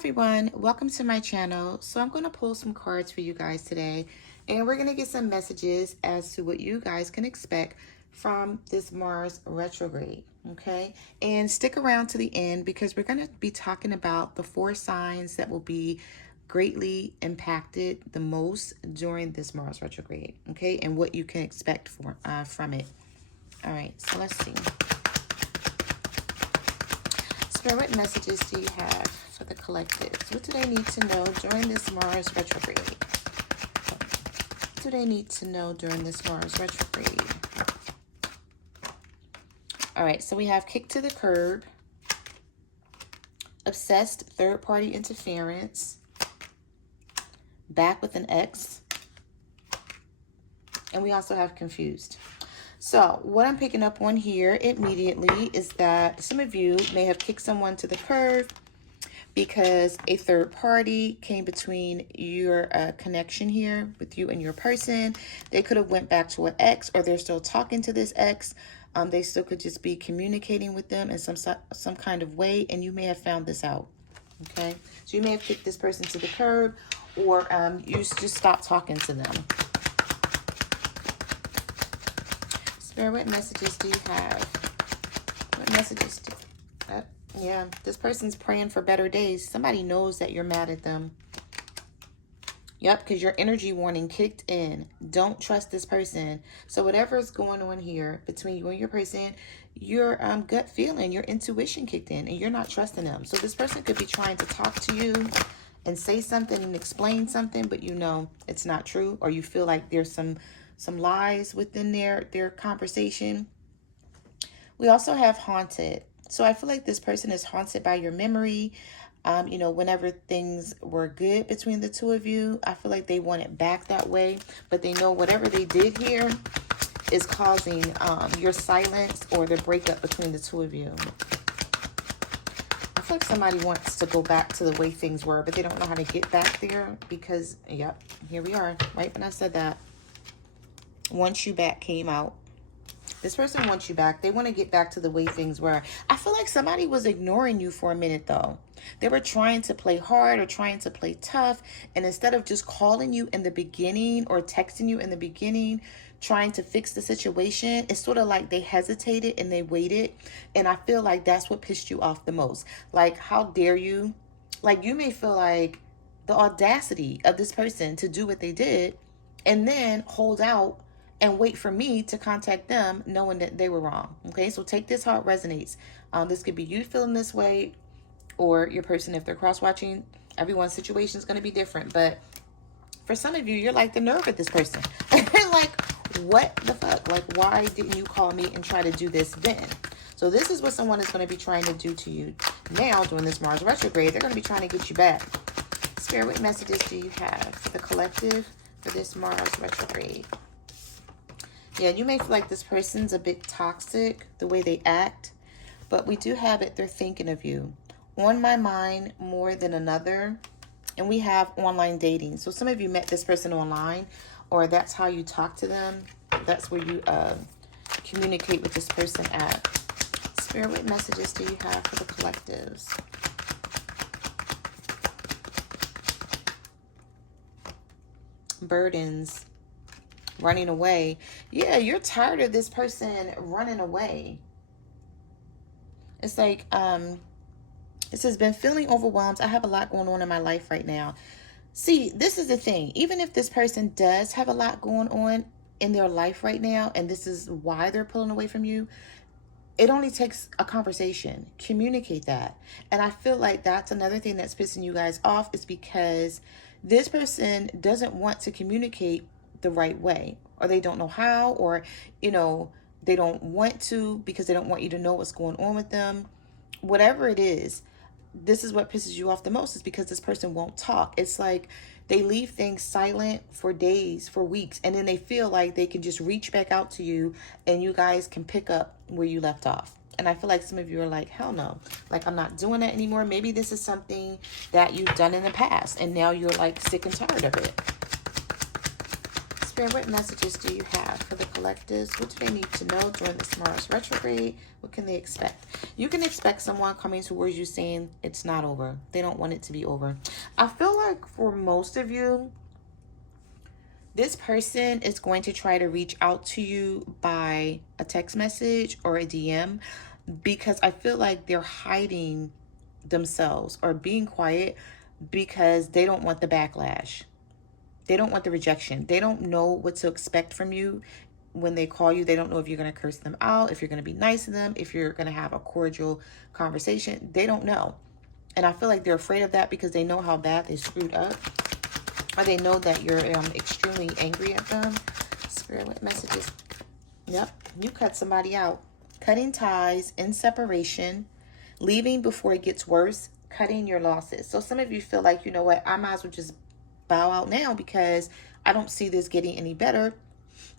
everyone, welcome to my channel. So I'm going to pull some cards for you guys today, and we're going to get some messages as to what you guys can expect from this Mars retrograde. Okay, and stick around to the end because we're going to be talking about the 4 signs that will be greatly impacted the most during this Mars retrograde. Okay, and what you can expect from it. All right, so let's see. Spirit, what messages do you have for the collectives? What do they need to know during this Mars retrograde? What do they need to know during this Mars retrograde? All right, so we have kick to the curb, obsessed third-party interference, back with an ex, and we also have confused. So what I'm picking up on here immediately is that some of you may have kicked someone to the curb because a third party came between your connection here with you and your person. They could have went back to an ex, or they're still talking to this ex. They still could just be communicating with them in some kind of way, and you may have found this out. Okay, so you may have kicked this person to the curb, or you just stopped talking to them. Spirit, what messages do you have? What messages do yeah, this person's praying for better days. Somebody knows that you're mad at them. Yep, because your energy warning kicked in. Don't trust this person. So whatever is going on here between you and your person, your gut feeling, your intuition kicked in, and you're not trusting them. So this person could be trying to talk to you and say something and explain something, but you know it's not true, or you feel like there's some lies within their conversation. We also have haunted. So I feel like this person is haunted by your memory. You know, whenever things were good between the two of you, I feel like they want it back that way, but they know whatever they did here is causing your silence or the breakup between the two of you. I feel like somebody wants to go back to the way things were, but they don't know how to get back there because, yep, here we are, right when I said that. Want you back came out. This person wants you back. They want to get back to the way things were. I feel like somebody was ignoring you for a minute, though. They were trying to play hard or trying to play tough. And instead of just calling you in the beginning or texting you in the beginning, trying to fix the situation, it's sort of like they hesitated and they waited. And I feel like that's what pissed you off the most. Like, how dare you? Like, you may feel like the audacity of this person to do what they did and then hold out and wait for me to contact them knowing that they were wrong. Okay, so take this how it resonates. This could be you feeling this way, or your person if they're cross-watching. Everyone's situation is going to be different. But for some of you, you're like, the nerve of this person. Like, what the fuck? Like, why didn't you call me and try to do this then? So this is what someone is going to be trying to do to you now during this Mars retrograde. They're going to be trying to get you back. Spirit, what messages do you have for the collective for this Mars retrograde? Yeah, you may feel like this person's a bit toxic, the way they act, but we do have it, they're thinking of you. On my mind more than another, and we have online dating. So some of you met this person online, or that's how you talk to them. That's where you communicate with this person at. Spirit, what messages do you have for the collectives? Burdens. Running away. Yeah, you're tired of this person running away. It's like, it says, been feeling overwhelmed. I have a lot going on in my life right now. See, this is the thing. Even if this person does have a lot going on in their life right now, and this is why they're pulling away from you, it only takes a conversation. Communicate that. And I feel like that's another thing that's pissing you guys off, is because this person doesn't want to communicate the right way, or they don't know how, or you know, they don't want to because they don't want you to know what's going on with them. Whatever it is, this is what pisses you off the most, is because this person won't talk. It's like they leave things silent for days, for weeks, and then they feel like they can just reach back out to you and you guys can pick up where you left off. And I feel like some of you are like, hell no, like, I'm not doing that anymore. Maybe this is something that you've done in the past and now you're like sick and tired of it. Spirit, what messages do you have for the collectives? What do they need to know during this Mars retrograde? What can they expect? You can expect someone coming towards you saying it's not over. They don't want it to be over. I feel like for most of you, this person is going to try to reach out to you by a text message or a DM, because I feel like they're hiding themselves or being quiet because they don't want the backlash. They don't want the rejection. They don't know what to expect from you when they call you. They don't know if you're going to curse them out, if you're going to be nice to them, if you're going to have a cordial conversation. They don't know. And I feel like they're afraid of that because they know how bad they screwed up. Or they know that you're extremely angry at them. Spirit, what messages? Yep, you cut somebody out. Cutting ties, in separation, leaving before it gets worse, cutting your losses. So some of you feel like, you know what, I might as well just bow out now because I don't see this getting any better,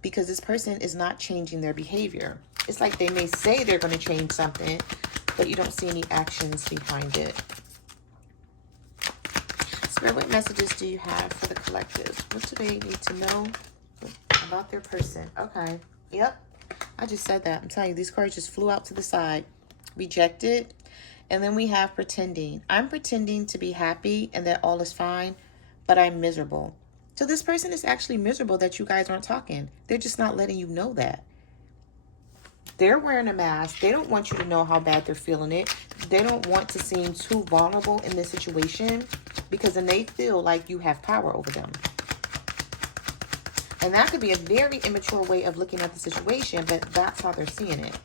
because this person is not changing their behavior. It's like they may say they're going to change something, but you don't see any actions behind it. Spirit, what messages do you have for the collective? What do they need to know about their person? Okay. Yep. I just said that. I'm telling you, these cards just flew out to the side. Rejected. And then we have pretending. I'm pretending to be happy and that all is fine, but I'm miserable. So this person is actually miserable that you guys aren't talking. They're just not letting you know that. They're wearing a mask. They don't want you to know how bad they're feeling it. They don't want to seem too vulnerable in this situation, because then they feel like you have power over them. And that could be a very immature way of looking at the situation, but that's how they're seeing it.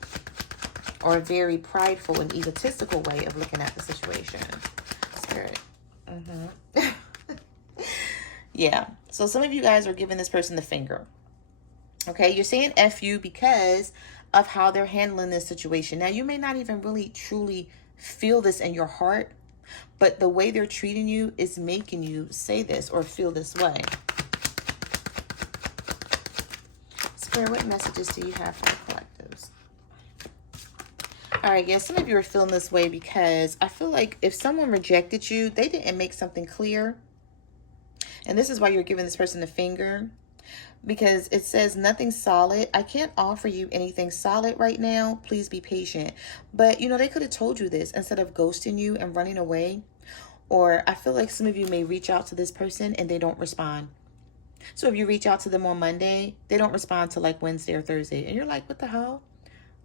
Or a very prideful and egotistical way of looking at the situation. Spirit. Yeah. So some of you guys are giving this person the finger. Okay. You're saying F you because of how they're handling this situation. Now, you may not even really truly feel this in your heart, but the way they're treating you is making you say this or feel this way. Spirit, what messages do you have for the collectives? All right, yes, some of you are feeling this way because I feel like if someone rejected you, they didn't make something clear. And this is why you're giving this person the finger, because it says nothing solid. I can't offer you anything solid right now. Please be patient. But, you know, they could have told you this instead of ghosting you and running away. Or I feel like some of you may reach out to this person and they don't respond. So if you reach out to them on Monday, they don't respond till like Wednesday or Thursday. And you're like, what the hell?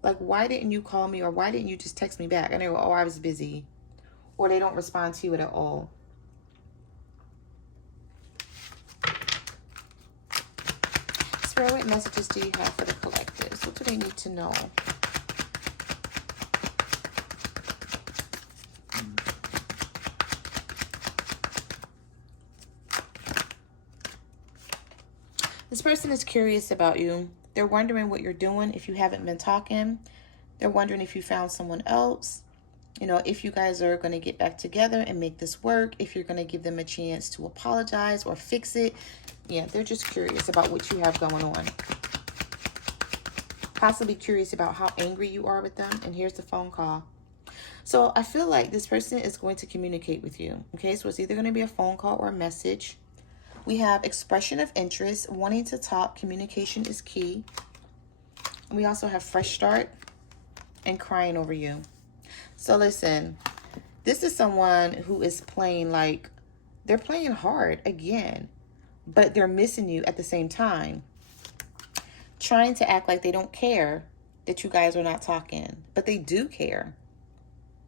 Like, why didn't you call me? Or why didn't you just text me back? And they go, oh, I was busy. Or they don't respond to you at all. Spirit, what messages do you have for the collectives? What do they need to know? This person is curious about you. They're wondering what you're doing if you haven't been talking. They're wondering if you found someone else. You know, if you guys are going to get back together and make this work. If you're going to give them a chance to apologize or fix it. Yeah, they're just curious about what you have going on. Possibly curious about how angry you are with them. And here's the phone call. So I feel like this person is going to communicate with you. Okay, so it's either going to be a phone call or a message. We have expression of interest, wanting to talk. Communication is key. We also have fresh start and crying over you. So listen, this is someone who is playing like, they're playing hard again, but they're missing you at the same time. Trying to act like they don't care that you guys are not talking, but they do care.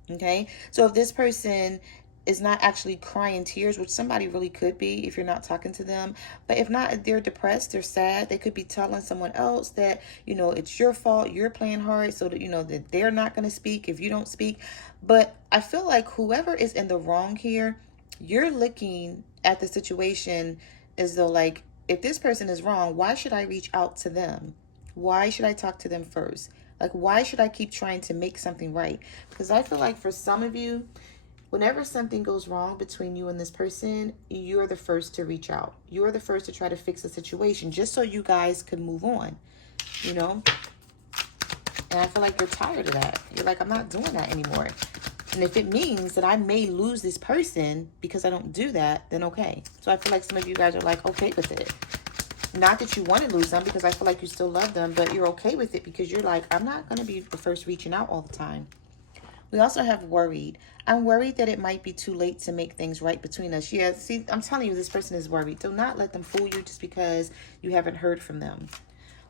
Okay, so if this person is not actually crying tears, which somebody really could be if you're not talking to them, but if not, if they're depressed, they're sad, they could be telling someone else that, you know, it's your fault, you're playing hard, so that, you know, that they're not going to speak if you don't speak. But I feel like whoever is in the wrong here, you're looking at the situation as though, like, if this person is wrong, why should I reach out to them? Why should I talk to them first? Like, why should I keep trying to make something right? Because I feel like for some of you, whenever something goes wrong between you and this person, you're the first to reach out. You're the first to try to fix the situation just so you guys could move on, you know? And I feel like you're tired of that. You're like, I'm not doing that anymore. And if it means that I may lose this person because I don't do that, then okay. So I feel like some of you guys are like, okay with it. Not that you want to lose them, because I feel like you still love them, but you're okay with it because you're like, I'm not going to be the first reaching out all the time. We also have worried. I'm worried that it might be too late to make things right between us. Yeah, see, I'm telling you, this person is worried. Do not let them fool you just because you haven't heard from them.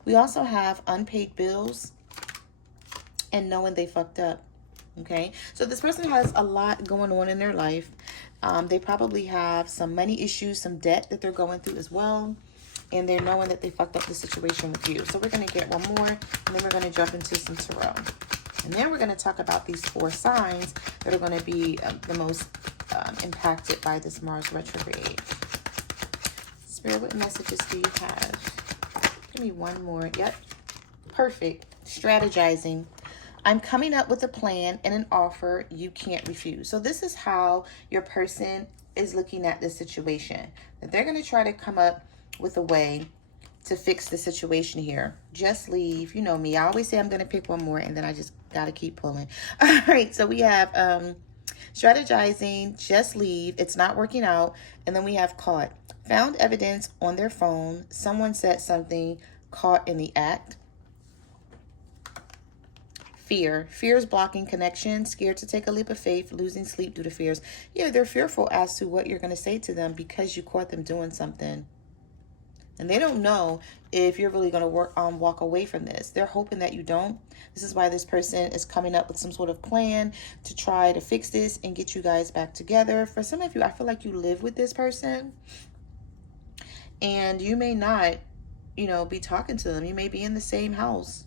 We also have unpaid bills and knowing they fucked up. Okay, so this person has a lot going on in their life. They probably have some money issues, some debt that they're going through as well. And they're knowing that they fucked up the situation with you. So we're going to get one more, and then we're going to jump into some tarot. And then we're going to talk about these 4 signs that are going to be the most impacted by this Mars retrograde. Spirit, what messages do you have? Give me one more. Yep. Perfect. Strategizing. I'm coming up with a plan and an offer you can't refuse. So this is how your person is looking at this situation. That they're going to try to come up with a way to fix the situation here. Just leave. You know me. I always say I'm going to pick one more, and then I just got to keep pulling. All right. So we have strategizing, just leave, it's not working out. And then we have caught. Found evidence on their phone. Someone said something, caught in the act. Fear. Fear is blocking connection. Scared to take a leap of faith. Losing sleep due to fears. Yeah, they're fearful as to what you're going to say to them because you caught them doing something. And they don't know if you're really going to walk away from this. They're hoping that you don't. This is why this person is coming up with some sort of plan to try to fix this and get you guys back together. For some of you, I feel like you live with this person. And you may not, you know, be talking to them. You may be in the same house.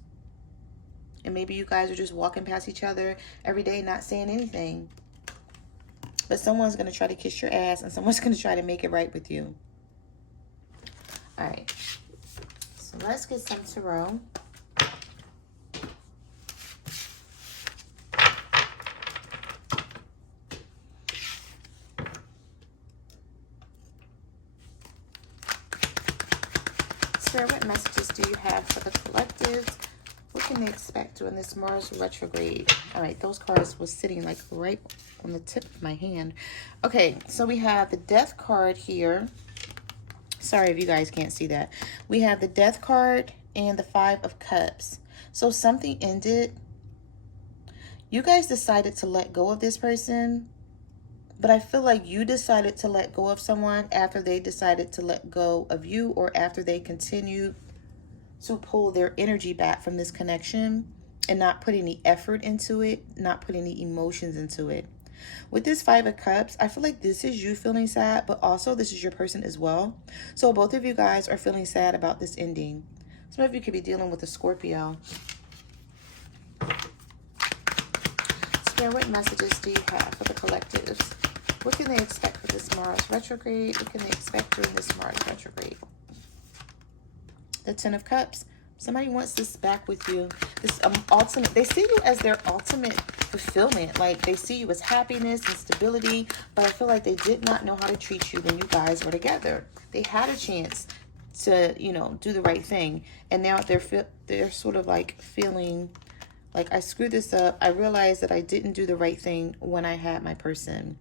And maybe you guys are just walking past each other every day, not saying anything. But someone's going to try to kiss your ass, and someone's going to try to make it right with you. All right, so let's get some tarot. Spirit, what messages do you have for the collective? What can they expect during this Mars retrograde? All right, those cards were sitting like right on the tip of my hand. Okay, so we have the Death card here. Sorry if you guys can't see that. We have the Death card and the 5 of Cups. So something ended. You guys decided to let go of this person. But I feel like you decided to let go of someone after they decided to let go of you, or after they continued to pull their energy back from this connection and not put any effort into it, not put any emotions into it. With this 5 of Cups, I feel like this is you feeling sad, but also this is your person as well. So both of you guys are feeling sad about this ending. Some of you could be dealing with a Scorpio. Spirit, what messages do you have for the collectives? What can they expect for this Mars retrograde? What can they expect during this Mars retrograde? The 10 of Cups. Somebody wants this back with you. This ultimate, they see you as their ultimate fulfillment. Like, they see you as happiness and stability, but I feel like they did not know how to treat you when you guys were together. They had a chance to, you know, do the right thing, and now they're sort of like feeling like, I screwed this up. I realized that I didn't do the right thing when I had my person.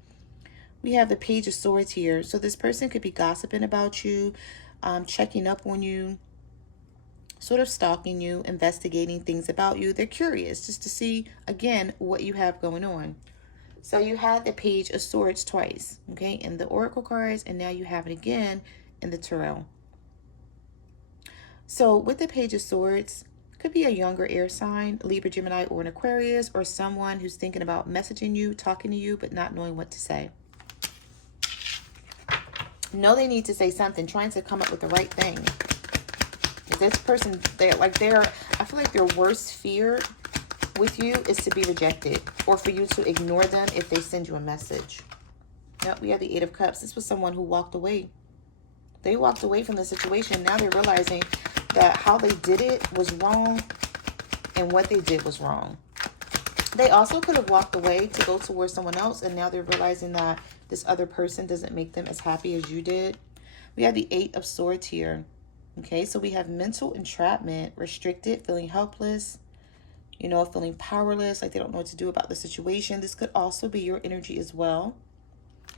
We have the Page of Swords here. So this person could be gossiping about you, checking up on you, sort of stalking you, investigating things about you. They're curious just to see, again, what you have going on. So you had the Page of Swords twice, okay, in the Oracle cards, and now you have it again in the Tarot. So with the Page of Swords, could be a younger air sign, Libra, Gemini, or an Aquarius, or someone who's thinking about messaging you, talking to you, but not knowing what to say. Know they need to say something, trying to come up with the right thing. This person, I feel like their worst fear with you is to be rejected, or for you to ignore them if they send you a message. Yep, we have the 8 of Cups. This was someone who walked away. They walked away from the situation. Now they're realizing that how they did it was wrong, and what they did was wrong. They also could have walked away to go towards someone else, and now they're realizing that this other person doesn't make them as happy as you did. We have the 8 of Swords here. Okay, so we have mental entrapment, restricted, feeling helpless, you know, feeling powerless, like they don't know what to do about the situation. This could also be your energy as well.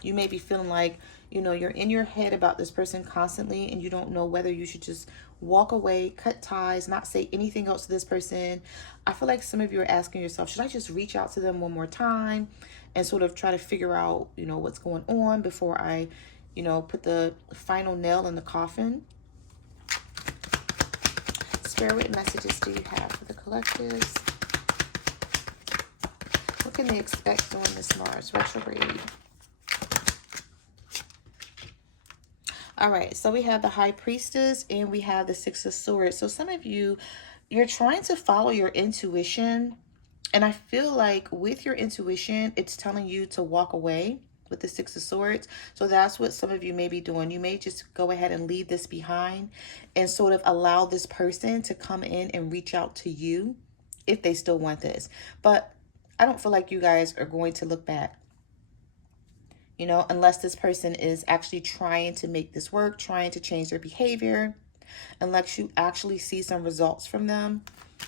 You may be feeling like, you know, you're in your head about this person constantly and you don't know whether you should just walk away, cut ties, not say anything else to this person. I feel like some of you are asking yourself, should I just reach out to them one more time and sort of try to figure out, you know, what's going on before I, you know, put the final nail in the coffin? Spirit, what messages do you have for the collectives? What can they expect during this Mars retrograde? All right, so we have the High Priestess and we have the Six of Swords. So some of you, you're trying to follow your intuition. And I feel like with your intuition, it's telling you to walk away with the Six of Swords. So that's what some of you may be doing. You may just go ahead and leave this behind and sort of allow this person to come in and reach out to you if they still want this. But I don't feel like you guys are going to look back. You know, unless this person is actually trying to make this work, trying to change their behavior, unless you actually see some results from them.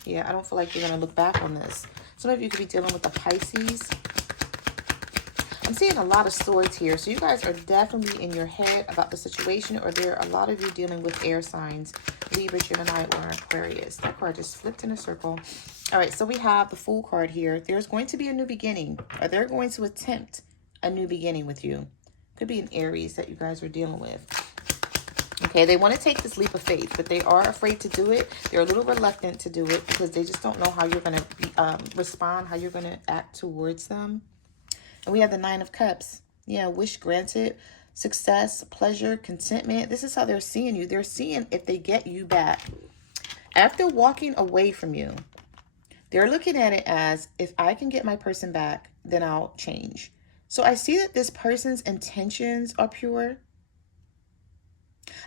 Yeah, I don't feel like you're going to look back on this. Some of you could be dealing with the Pisces. I'm seeing a lot of swords here. So you guys are definitely in your head about the situation, or there are a lot of you dealing with air signs, Libra, Gemini, or Aquarius. That card just flipped in a circle. All right, so we have the Fool card here. There's going to be a new beginning, or they're going to attempt a new beginning with you. Could be an Aries that you guys are dealing with. Okay, they want to take this leap of faith, but they are afraid to do it. They're a little reluctant to do it because they just don't know how you're going to respond, how you're going to act towards them. And we have the Nine of Cups. Yeah, wish granted, success, pleasure, contentment. This is how they're seeing you. They're seeing if they get you back. After walking away from you, they're looking at it as, if I can get my person back, then I'll change. So I see that this person's intentions are pure.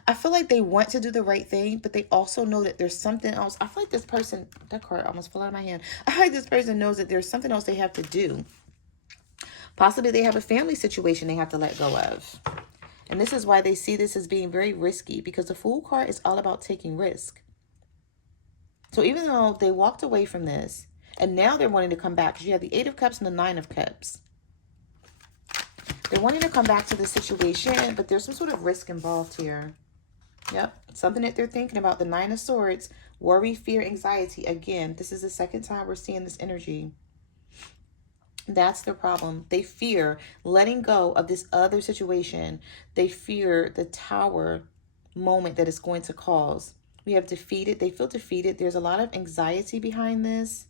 I feel like they want to do the right thing, but they also know that there's something else. I feel like this person, that card almost fell out of my hand. I feel like this person knows that there's something else they have to do. Possibly they have a family situation they have to let go of. And this is why they see this as being very risky, because the Fool card is all about taking risk. So even though they walked away from this, and now they're wanting to come back, because you have the Eight of Cups and the Nine of Cups. They're wanting to come back to the situation, but there's some sort of risk involved here. Yep, something that they're thinking about. The Nine of Swords, worry, fear, anxiety. Again, this is the second time we're seeing this energy. That's the problem. They fear letting go of this other situation. They fear the Tower moment that it's going to cause. We have defeated. They feel defeated. There's a lot of anxiety behind this.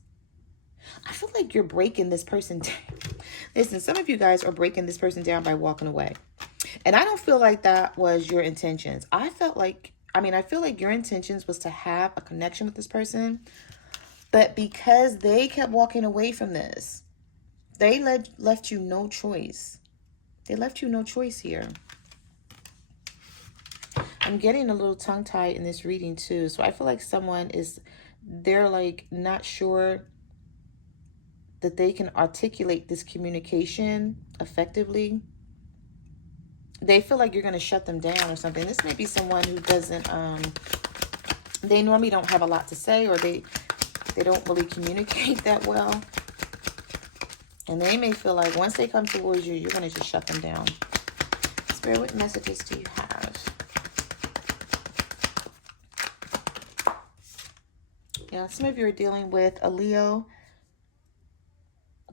I feel like you're breaking this person down. Listen, some of you guys are breaking this person down by walking away. And I don't feel like that was your intentions. I feel like your intentions was to have a connection with this person. But because they kept walking away from this, they left you no choice. They left you no choice here. I'm getting a little tongue-tied in this reading too. So I feel like they're like not sure that they can articulate this communication effectively. They feel like you're going to shut them down or something. This may be someone who doesn't, they normally don't have a lot to say, or they don't really communicate that well. And they may feel like once they come towards you, you're going to just shut them down. Spirit, what messages do you have? Yeah, some of you are dealing with a Leo,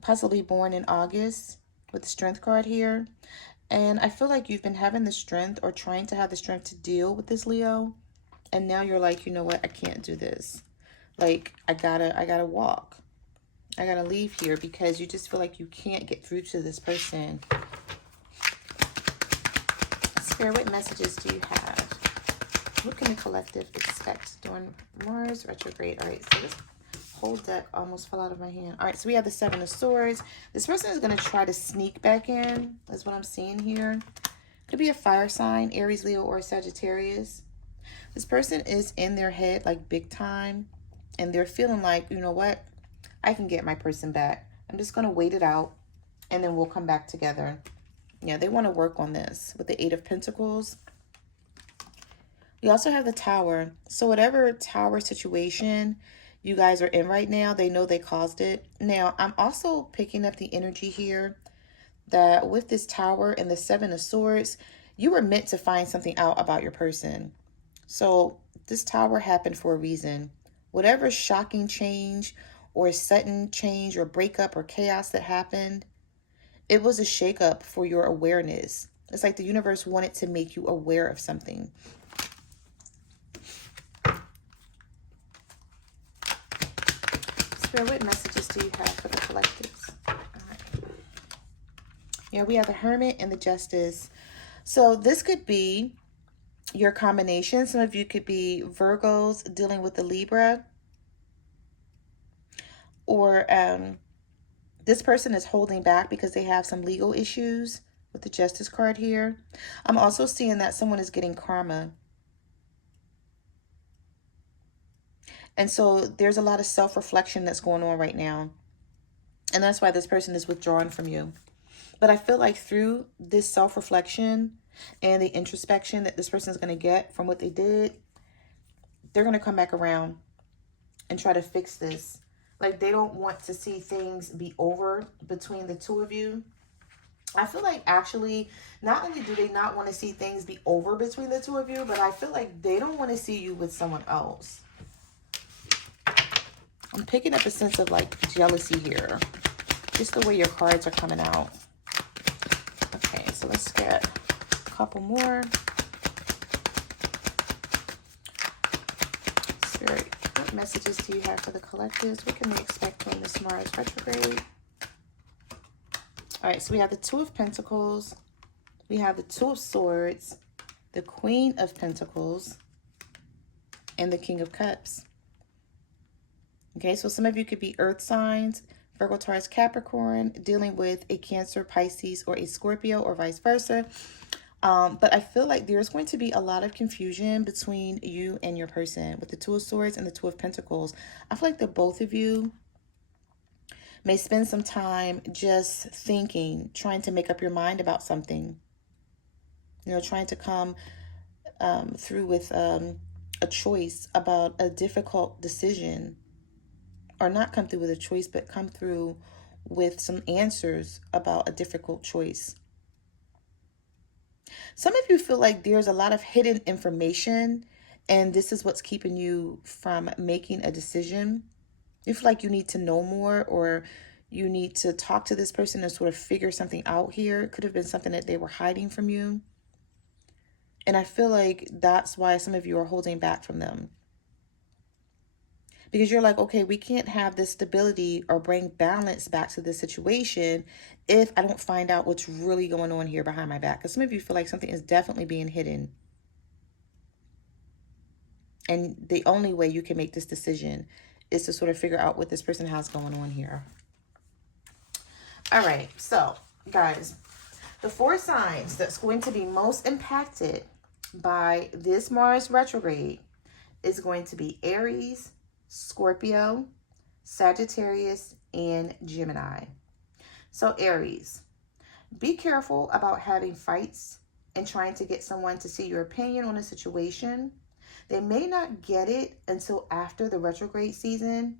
possibly born in August, with the Strength card here. And I feel like you've been having the strength, or trying to have the strength to deal with this Leo. And now you're like, you know what? I can't do this. Like, I gotta walk. I gotta leave here because you just feel like you can't get through to this person. Spirit, what messages do you have? What can the collective expect during Mars retrograde? All right, so this whole deck almost fell out of my hand. All right, so we have the Seven of Swords. This person is going to try to sneak back in. That's what I'm seeing here. Could be a fire sign, Aries, Leo, or Sagittarius. This person is in their head like big time. And they're feeling like, you know what? I can get my person back. I'm just going to wait it out. And then we'll come back together. Yeah, they want to work on this with the Eight of Pentacles. We also have the Tower. So whatever Tower situation you guys are in right now, they know they caused it. Now, I'm also picking up the energy here that with this Tower and the Seven of Swords, you were meant to find something out about your person. So this Tower happened for a reason. Whatever shocking change or sudden change or breakup or chaos that happened, it was a shakeup for your awareness. It's like the universe wanted to make you aware of something. Spirit, what messages do you have for the collectives? All right. Yeah, we have the Hermit and the Justice. So this could be your combination. Some of you could be Virgos dealing with the Libra. Or this person is holding back because they have some legal issues with the Justice card here. I'm also seeing that someone is getting karma. And so there's a lot of self-reflection that's going on right now. And that's why this person is withdrawn from you. But I feel like through this self-reflection and the introspection that this person is going to get from what they did, they're going to come back around and try to fix this. Like, they don't want to see things be over between the two of you. I feel like actually, not only do they not want to see things be over between the two of you, but I feel like they don't want to see you with someone else. I'm picking up a sense of like jealousy here. Just the way your cards are coming out. Okay, so let's get a couple more. Spirit, what messages do you have for the collectives? What can we expect from this Mars retrograde? All right, so we have the Two of Pentacles. We have the Two of Swords, the Queen of Pentacles, and the King of Cups. Okay, so some of you could be earth signs, Virgo, Taurus, Capricorn, dealing with a Cancer, Pisces, or a Scorpio, or vice versa. But I feel like there's going to be a lot of confusion between you and your person with the Two of Swords and the Two of Pentacles. I feel like the both of you may spend some time just thinking, trying to make up your mind about something. You know, trying to come through with a choice about a difficult decision. Or not come through with a choice, but come through with some answers about a difficult choice. Some of you feel like there's a lot of hidden information, and this is what's keeping you from making a decision. You feel like you need to know more, or you need to talk to this person and sort of figure something out here. It could have been something that they were hiding from you. And I feel like that's why some of you are holding back from them. Because you're like, okay, we can't have this stability or bring balance back to the situation if I don't find out what's really going on here behind my back. Because some of you feel like something is definitely being hidden. And the only way you can make this decision is to sort of figure out what this person has going on here. All right, so guys, the 4 signs that's going to be most impacted by this Mars retrograde is going to be Aries, Scorpio, Sagittarius, and Gemini. So Aries, be careful about having fights and trying to get someone to see your opinion on a situation. They may not get it until after the retrograde season,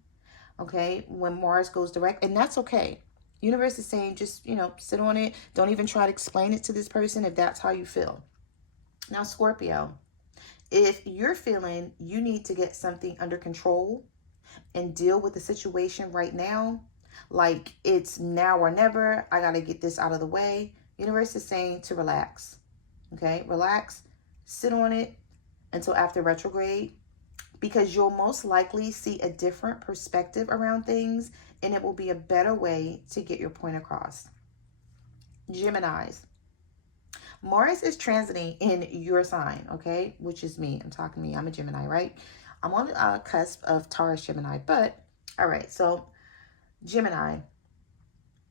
okay, when Mars goes direct, and that's okay. Universe is saying just, you know, sit on it. Don't even try to explain it to this person if that's how you feel. Now, Scorpio, if you're feeling you need to get something under control and deal with the situation right now, like it's now or never, I got to get this out of the way, universe is saying to relax. Okay, relax, sit on it until after retrograde, because you'll most likely see a different perspective around things, and it will be a better way to get your point across. Geminis, Mars is transiting in your sign, okay, which is me. I'm talking to me. I'm a Gemini, right? I'm on the cusp of Taurus Gemini, but all right. So Gemini,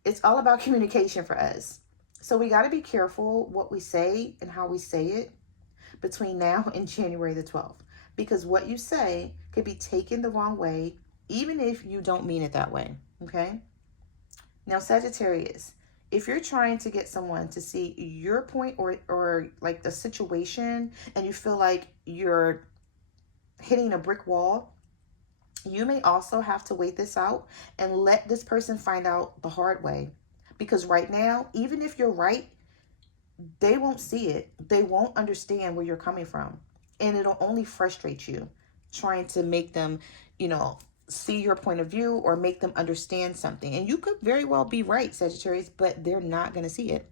it's all about communication for us. So we got to be careful what we say and how we say it between now and January the 12th, because what you say could be taken the wrong way, even if you don't mean it that way. Okay. Now, Sagittarius, if you're trying to get someone to see your point or like the situation, and you feel like you're hitting a brick wall, you may also have to wait this out and let this person find out the hard way Because right now, even if you're right, they won't see it. They won't understand where you're coming from. And it'll only frustrate you trying to make them, you know, see your point of view or make them understand something. And you could very well be right, Sagittarius, but they're not going to see it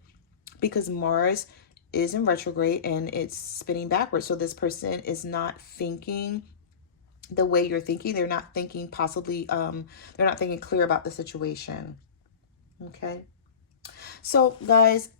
because Mars is in retrograde and it's spinning backwards. So this person is not thinking the way you're thinking. They're not thinking possibly, they're not thinking clear about the situation. Okay. So guys,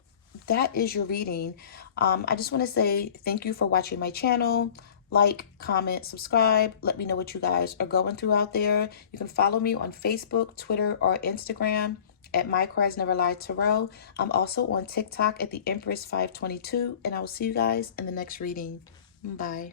that is your reading. I just want to say thank you for watching my channel. Like, comment, subscribe. Let me know what you guys are going through out there. You can follow me on Facebook, Twitter, or Instagram at My Cries Never Lie Tarot. I'm also on TikTok at the Empress 522, and I will see you guys in the next reading. Bye.